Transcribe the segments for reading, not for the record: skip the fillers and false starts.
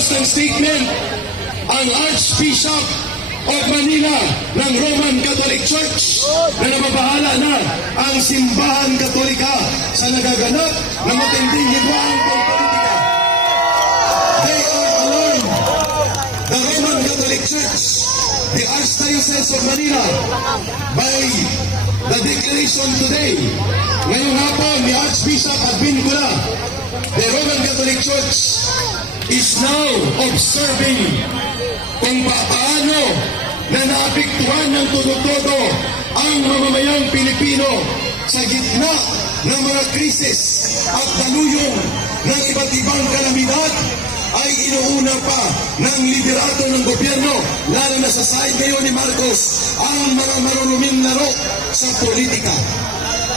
Naglabas ng statement ang Archbishop of Manila ng Roman Catholic Church na nababahala na ang simbahan katolika sa nagaganap na matinding hidwaan pang-politika. They are alarmed. The Roman Catholic Church, the Archdiocese of Manila, by the declaration today, ngayong hapon ni Archbishop Advincula, the Roman Catholic Church is now observing kung paano na naapektuhan ng todo-todo ang mamamayang Pilipino sa gitna ng mga krisis at daluyong ng iba't ibang kalamidad ay inuuna pa ng liderato ng gobyerno, lalo na sa side ngayon ni Marcos, ang mga marunuming laro sa politika.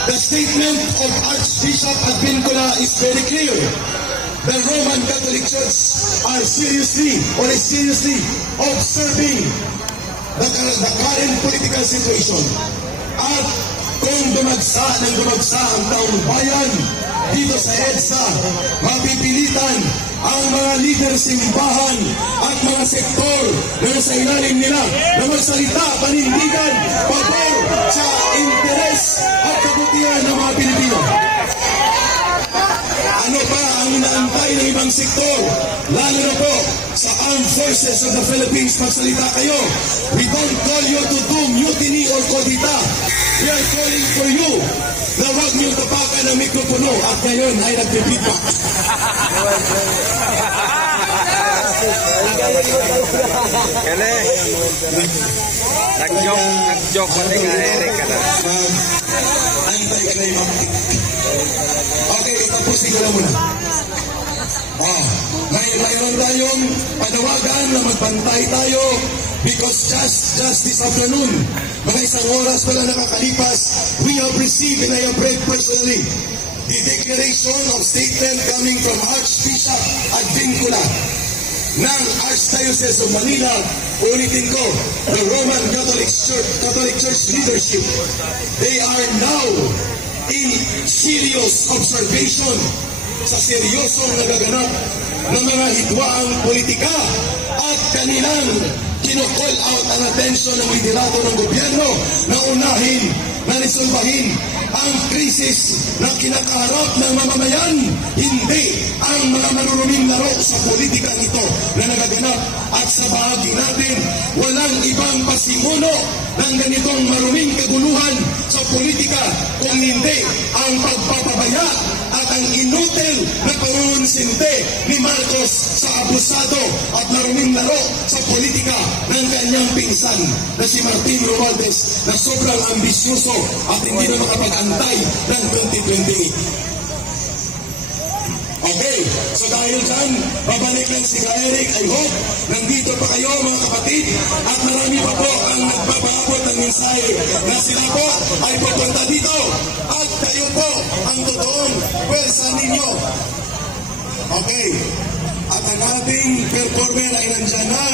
The statement of Archbishop Advincula is very clear. The Roman Catholic Church are seriously observing the current political situation. At kung dumagsa ang taong bayan dito sa EDSA, mapipilitan ang mga leader simbahan at mga sektor na nasa ilalim nila na magsalita, panindigan, pabor sa interes at kabutihan ng mga Pilipino. Ano pa ang inaantay ng ibang sektor? Lalo na po sa Armed Forces of the Philippines, magsalita kayo. We don't call you to do mutiny or kodita. We are calling for you na huwag niyong tapakan ng mikropono at ngayon ay nag-feedback. Nag-joke pati nga Eric ka na. Anti-climactic. Okay, tapusin ko na muna. Mayroon tayong panawagan na magpantay tayo because just this afternoon, mga isang oras pala nakakalipas, we have received and I have read personally the declaration of statement coming from Archbishop Advincula ng Archdiocese of Manila. Ulitin ko, the Roman Catholic Church leadership, they are now in serious observation sa seryosong nagaganap ng mga hidwaang politika at kanilang kino-call out ang atensyon ng liderato ng gobyerno na unahin, na resolbahin ang krisis na kinakaharap ng mamamayan, hindi ang mga marunuming laro sa politikang ito na nagaganap. At sa bahagi natin, walang ibang pasimuno ng ganitong maruming kaguluhan sa politika kung hindi ang pagpapabaya at ang inutil na pangungonsinte ni Marcos sa abusado at maruming laro sa politika ng kanyang pinsan na si Martin Romualdez na sobrang ambisyoso at hindi na makapag-antay ng 2028. Okay, so dahil dyan, babalik lang si Eric. I hope nandito pa kayo mga kapatid at marami pa po ang nagpapaabot ng mensahe na sila po ay pupunta dito at kayo po ang totoong pwersa ninyo. Okay, at ang ating performer ay nandyan na.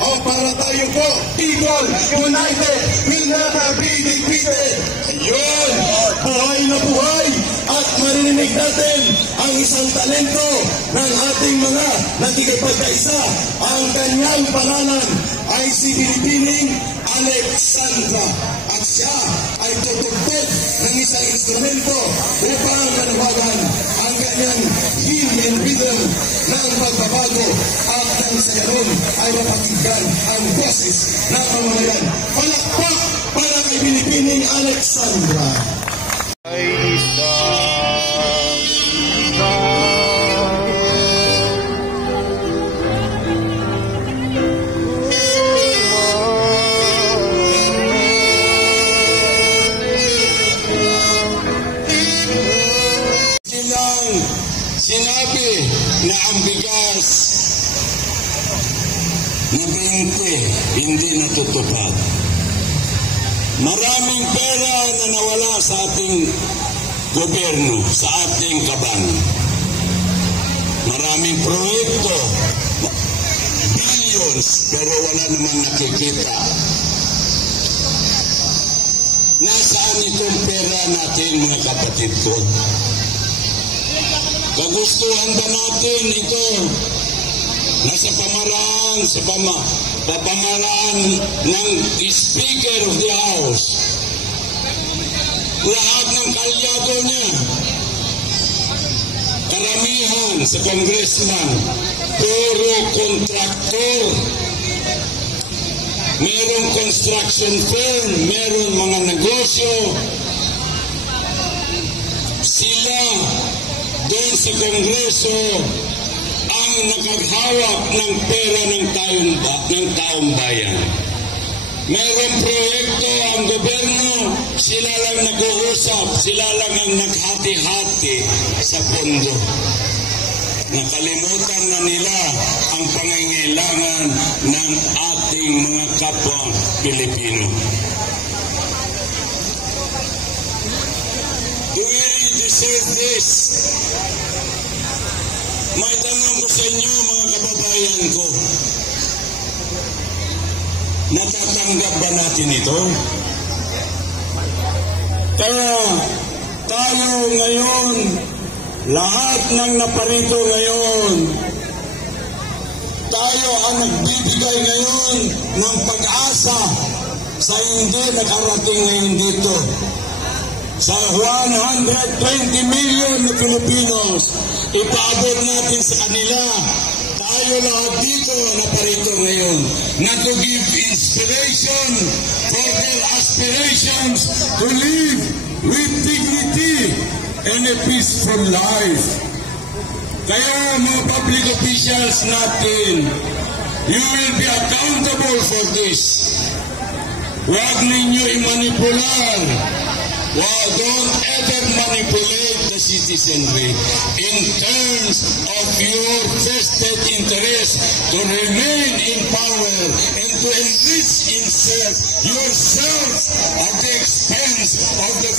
Para tayo po, people united will never be defeated. Ayun, buhay na buhay at maririnig natin ang isang talento ng ating mga nakikipagkaisa. Ang kanyang pangalan ay si Pilipining Alexandra at siya ay tutugtog ng isang instrumento upang manawagan ang kanyang hymn and rhythm ng pagbabago at nang sa ganon ay mapakinggan ang boses ng mamamayan. Palakpak para kay Pilipining Alexandra. Ay isang sinabi na ang bigas na 20 hindi natutupad. Maraming pera na nawala sa ating gobyerno, sa ating kaban. Maraming proyekto, billions, pero wala naman nakikita. Nasaan itong pera natin, mga kapatid ko? Kagustuhan ba natin ito? na sa pamamaraan ng Speaker of the House, lahat ng kalyado niya, karamihan sa congressman, puro kontraktor. Merong construction firm, meron mga negosyo. Sila doon sa Kongreso ang nakaghawak ng pera ng taong bayan. Merong proyekto ang gobyerno, sila lang nag-uusap, sila lang ang naghati-hati sa pondo. Nakalimutan na nila ang pangangailangan ng ating mga kapwa Pilipino. Do we deserve this? May tanong ko sa inyo, mga kababayan ko. Natatanggap ba natin ito? Kaya tayo ngayon, lahat ng naparito ngayon, tayo ang nagbibigay ngayon ng pag-asa sa hindi nakarating ngayon dito. Sa 120 million na Filipinos, ipaabot natin sa kanila. Tayo lahat dito naparito ngayon na to give inspiration for their aspirations to live with dignity and a peaceful life. Kaya mga public officials natin, you will be accountable for this. Huwag ninyo i-manipular. Well, don't ever manipulate the citizenry in terms of your vested interest to remain in power and to enrich yourself at the expense of the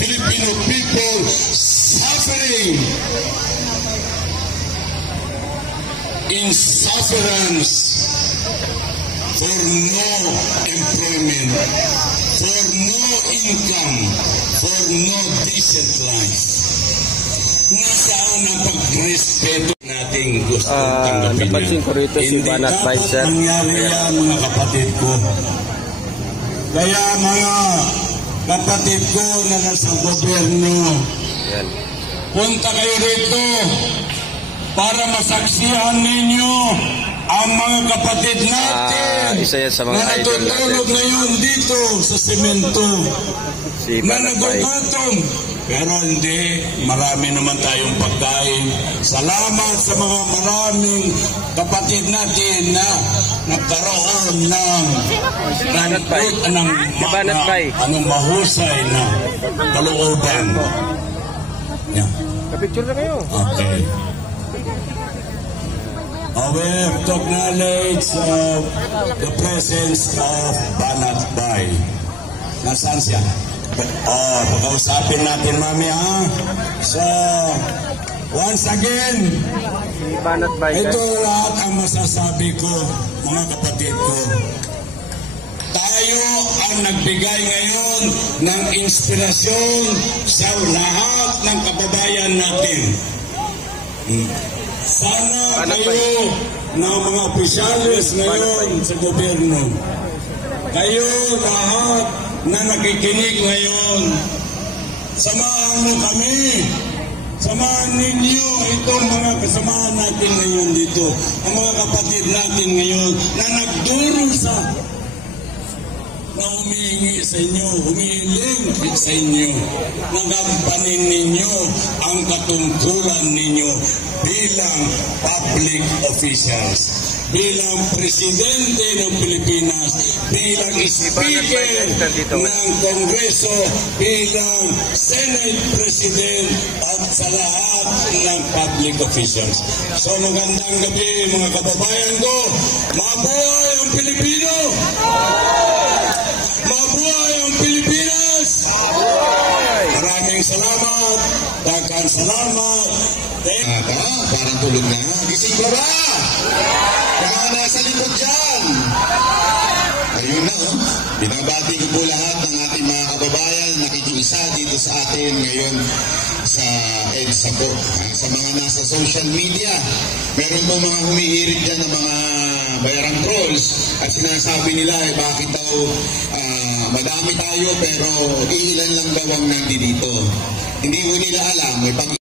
Filipino people suffering in sufferance for no employment, for no income, for no decent life. Nasaan ang pagrespeto nating gusto tanggapin yan? Napansin ko rito si Banat Bay, sir. Hindi dapat mangyari yan, mga kapatid ko. Kaya mga kapatid ko na nasa gobyerno, punta kayo rito para masaksihan ninyo ang mga kapatid natin isa yan sa mga na idol natutulog natin. ngayon dito sa semento, Si na Banat Bay. nagugutom. Pero hindi, marami naman tayong pagkain. Salamat sa mga maraming kapatid natin na nagkaroon ng Banat Bay. Banat Bay. Mahusay na kalooban. Yeah. Kapicture na kayo. Okay. We have to acknowledge the presence of Banat Bay. Nasaan siya? Pag-usapin natin mamaya. So, once again, Si Banat Bay. ito lahat ang masasabi ko, mga kapatid ko. Tayo ang nagbigay ngayon ng inspirasyon sa lahat ng kababayan natin. Sana kayo na mga opisyalis ngayon sa gobyerno, kayo lahat na nakikinig ngayon, samahan mo kami. Samahan ninyo itong mga kasamahan natin ngayon dito, ang mga kapatid natin ngayon na nagdurusa, na humihingi sa inyo, humihiling sa inyo, nagampanin ninyo ang katungkulan ninyo bilang public officials, bilang presidente ng Pilipinas, bilang speaker ng Kongreso, bilang Senate President at sa lahat ng public officials. So magandang gabi mga kababayan ko, mabuhay ang Pilipino! Mabuhay ang Pilipinas! Maraming salamat, daghang salamat. Parang tulog na. Gising ka ba? Baka nasa likod dyan. Ayun na, binabati ko po lahat ng ating mga kababayan nakikiisa dito sa atin ngayon sa sa EDSA po. Sa mga nasa social media, meron po mga humihirit dyan ng mga bayarang trolls at sinasabi nila bakit daw madami tayo pero ilan lang daw ang nandito. Hindi ko nila alam, may